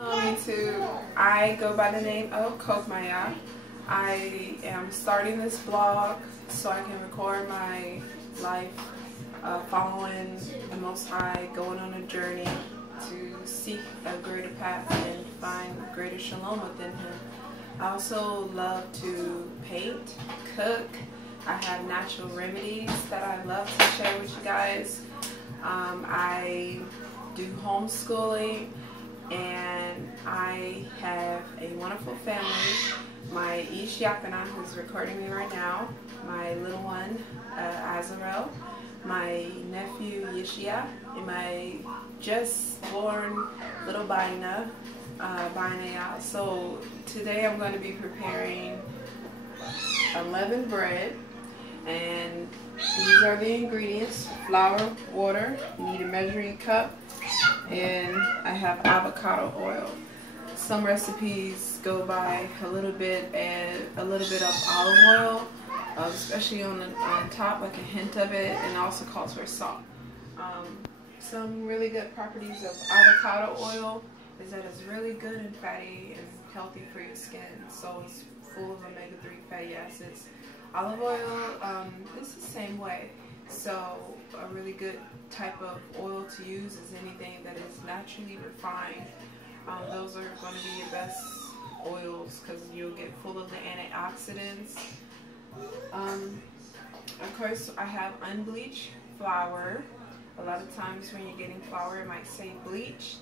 YouTube. I go by the name of Chokmahyah. I am starting this blog so I can record my life following the Most High, going on a journey to seek a greater path and find greater shalom within Him. I also love to paint, cook. I have natural remedies that I love to share with you guys. I do homeschooling, and I have a wonderful family. My Ish Yakana, who's recording me right now, my little one, Azarel, my nephew Yeshia, and my just born little Baina, Baina. So today I'm going to be preparing unleavened bread, and these are the ingredients: flour, water, you need a measuring cup, and I have avocado oil. Some recipes go by a little bit of olive oil, especially on top, like a hint of it, and also calls for salt. Some really good properties of avocado oil is that it's really good and fatty and healthy for your skin. So it's full of omega-3 fatty acids. Olive oil is the same way. So a really good type of oil to use is anything that is naturally refined. Those are going to be your best oils because you'll get full of the antioxidants. Of course, I have unbleached flour. A lot of times when you're getting flour, it might say bleached,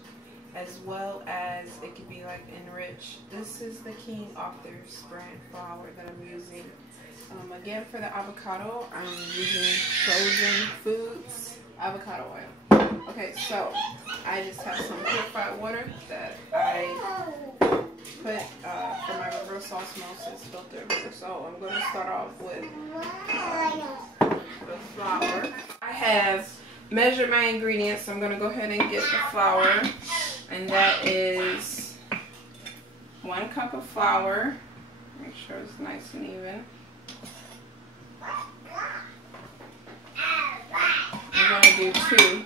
as well as it could be like enriched. This is the King Author's brand flour that I'm using. Again, for the avocado, I'm using Frozen Foods avocado oil. Okay, so I just have some purified water that I put for my reverse osmosis filter. So I'm going to start off with the flour. I have measured my ingredients. So I'm going to go ahead and get the flour, and that is 1 cup of flour. Make sure it's nice and even. I'm going to do 2.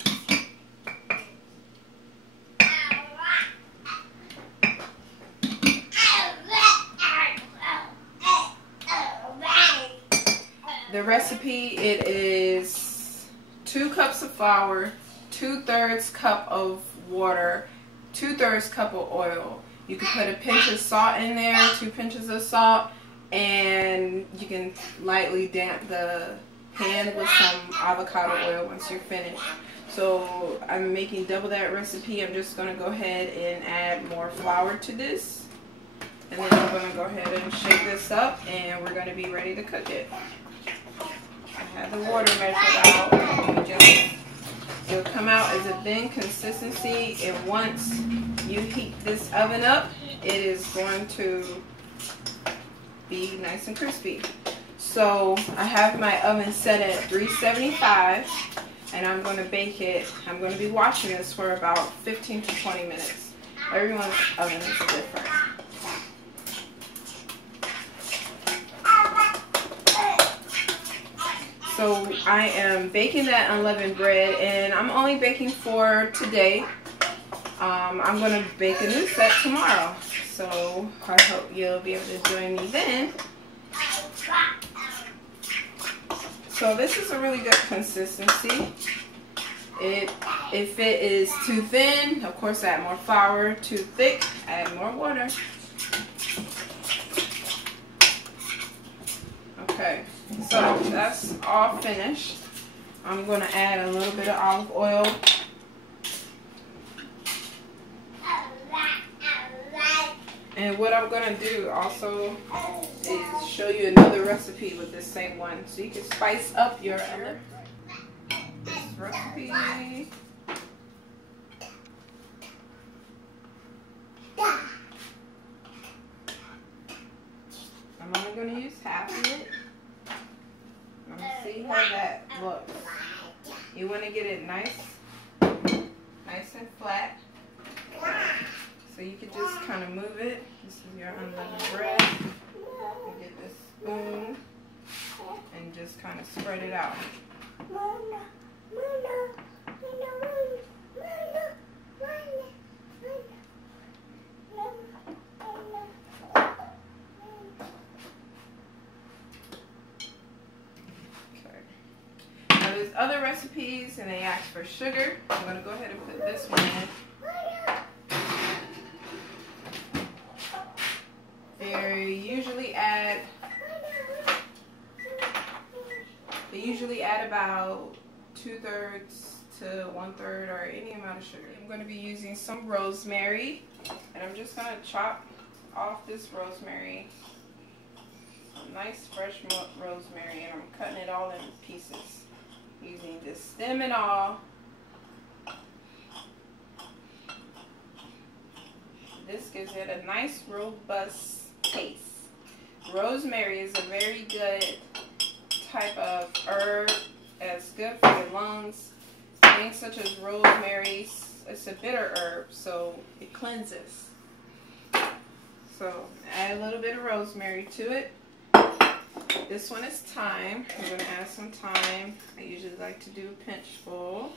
The recipe, it is 2 cups of flour, 2/3 cup of water, 2/3 cup of oil. You can put a pinch of salt in there, 2 pinches of salt, and you can lightly damp the pan with some avocado oil once you're finished. So I'm making double that recipe. I'm just going to go ahead and add more flour to this, and then I'm going to go ahead and shake this up, and we're going to be ready to cook it. I have the water measured out. It'll come out as a thin consistency, and once you heat this oven up, it is going to be nice and crispy. So I have my oven set at 375, and I'm going to bake it. I'm going to be watching this for about 15 to 20 minutes. Everyone's oven is different. So I am baking that unleavened bread, and I'm only baking for today. I'm going to bake a new set tomorrow. So I hope you'll be able to join me then. So this is a really good consistency. If it is too thin, of course add more flour. Too thick, add more water. Okay, so that's all finished. I'm going to add a little bit of olive oil. And what I'm going to do also is show you another recipe with this same one, so you can spice up your other recipe. I'm only going to use half of it. I'm going to see how that looks. You want to get it nice and flat. So you could just kind of move it. This is your unleavened bread. You get this spoon and just kind of spread it out. recipes and they ask for sugar, I'm going to go ahead and put this one in. They usually add about 2/3 to 1/3 or any amount of sugar. I'm going to be using some rosemary, and I'm just going to chop off this rosemary, some nice fresh rosemary, and I'm cutting it all in pieces using this stem and all. This gives it a nice robust taste. Rosemary is a very good type of herb. It's good for your lungs. Things such as rosemary, it's a bitter herb, so it cleanses. So add a little bit of rosemary to it. This one is thyme. I'm going to add some thyme. I usually like to do a pinchful.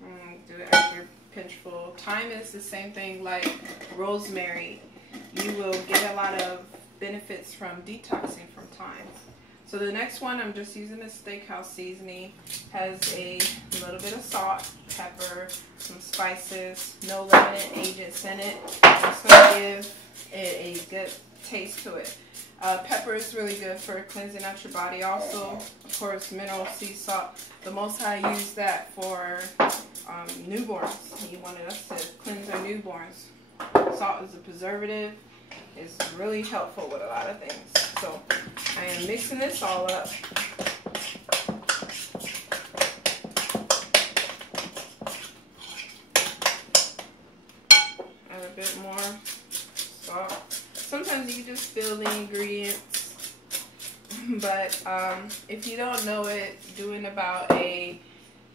Do it after pinchful. Thyme is the same thing like rosemary. You will get a lot of benefits from detoxing from thyme. So the next one, I'm just using a steakhouse seasoning. Has a little bit of salt, pepper, some spices, no leavening agents in it. Just going to give it a good taste to it. Pepper is really good for cleansing out your body. Also, of course, mineral sea salt. The Most High used that for newborns. He wanted us to cleanse our newborns. Salt is a preservative. It's really helpful with a lot of things. So I am mixing this all up. Add a bit more salt. Sometimes you can just feel the ingredients, but if you don't know it, doing about a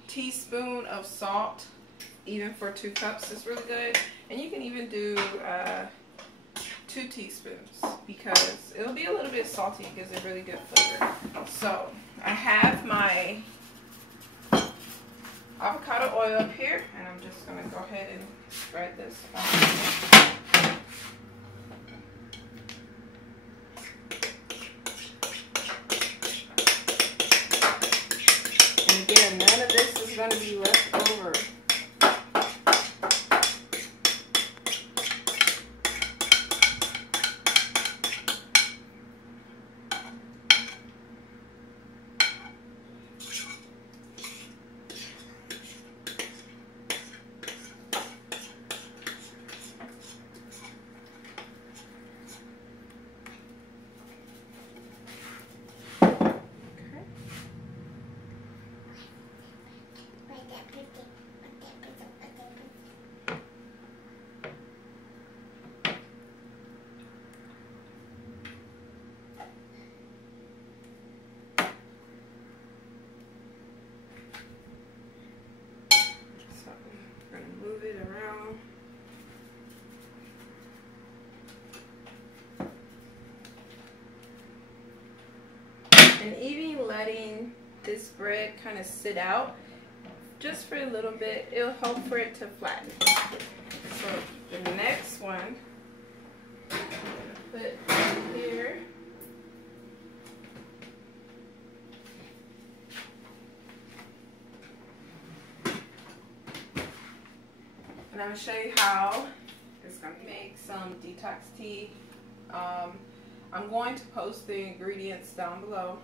teaspoon of salt, even for 2 cups, is really good. And you can even do 2 teaspoons because it'll be a little bit salty. It gives a really good flavor. So I have my avocado oil up here, and I'm just going to go ahead and spread this on. And again, none of this is going to be left over. Move it around. And even letting this bread kind of sit out just for a little bit, it'll help for it to flatten. So the next one, I'm going to put here. And I'm going to show you how it's going to make some detox tea. I'm going to post the ingredients down below.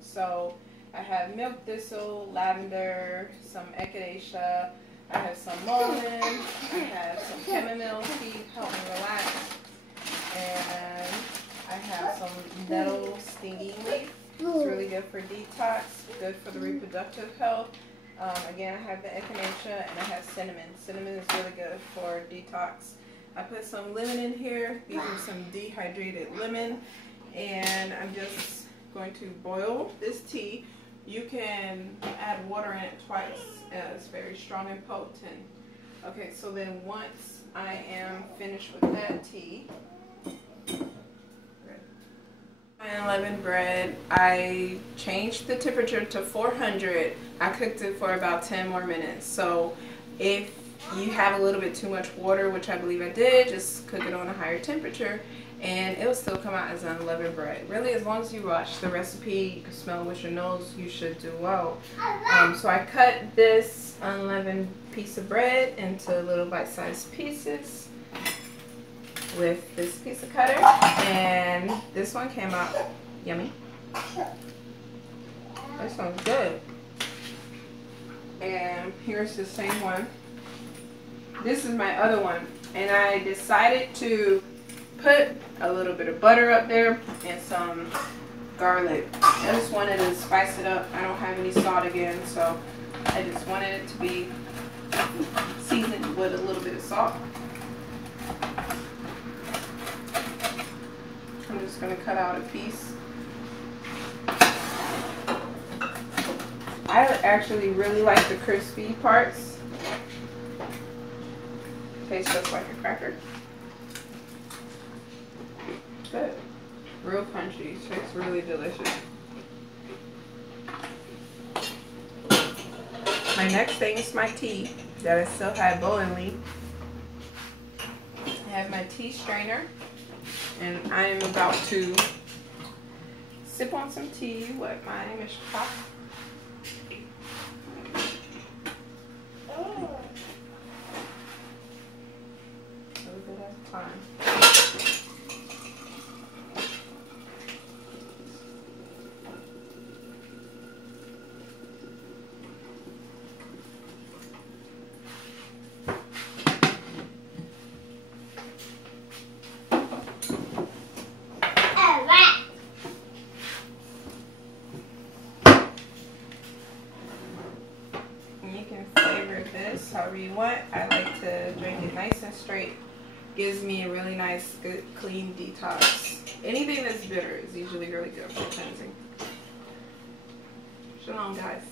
So I have milk thistle, lavender, some echinacea, I have some mullein, I have some chamomile tea to help me relax, and I have some nettle stinging leaf. It's really good for detox, good for the reproductive health. Again, I have the echinacea and I have cinnamon. Cinnamon is really good for detox. I put some lemon in here, using some dehydrated lemon, and I'm just going to boil this tea. You can add water in it twice. It's very strong and potent. Okay, so then once I am finished with that tea, my unleavened bread, I changed the temperature to 400. I cooked it for about 10 more minutes. So if you have a little bit too much water, which I believe I did, just cook it on a higher temperature. and it will still come out as unleavened bread. Really, as long as you watch the recipe, you can smell with your nose, you should do well. So I cut this unleavened piece of bread into little bite-sized pieces with this piece of cutter, and this one came out yummy. This one's good. And here's the same one. This is my other one, and I decided to put a little bit of butter up there and some garlic. I just wanted to spice it up. I don't have any salt again, so I just wanted it to be seasoned with a little bit of salt. I'm just going to cut out a piece. I actually really like the crispy parts. Tastes just like a cracker. Good. Real crunchy. Tastes really delicious. My next thing is my tea that I still have boiling. I have my tea strainer, and I am about to sip on some tea with my mishpach. A little bit at a time. You can flavor this however you want. I like to drink it nice and straight. Gives me a really nice, good, clean detox. Anything that's bitter is usually really good for cleansing. Shalom, guys.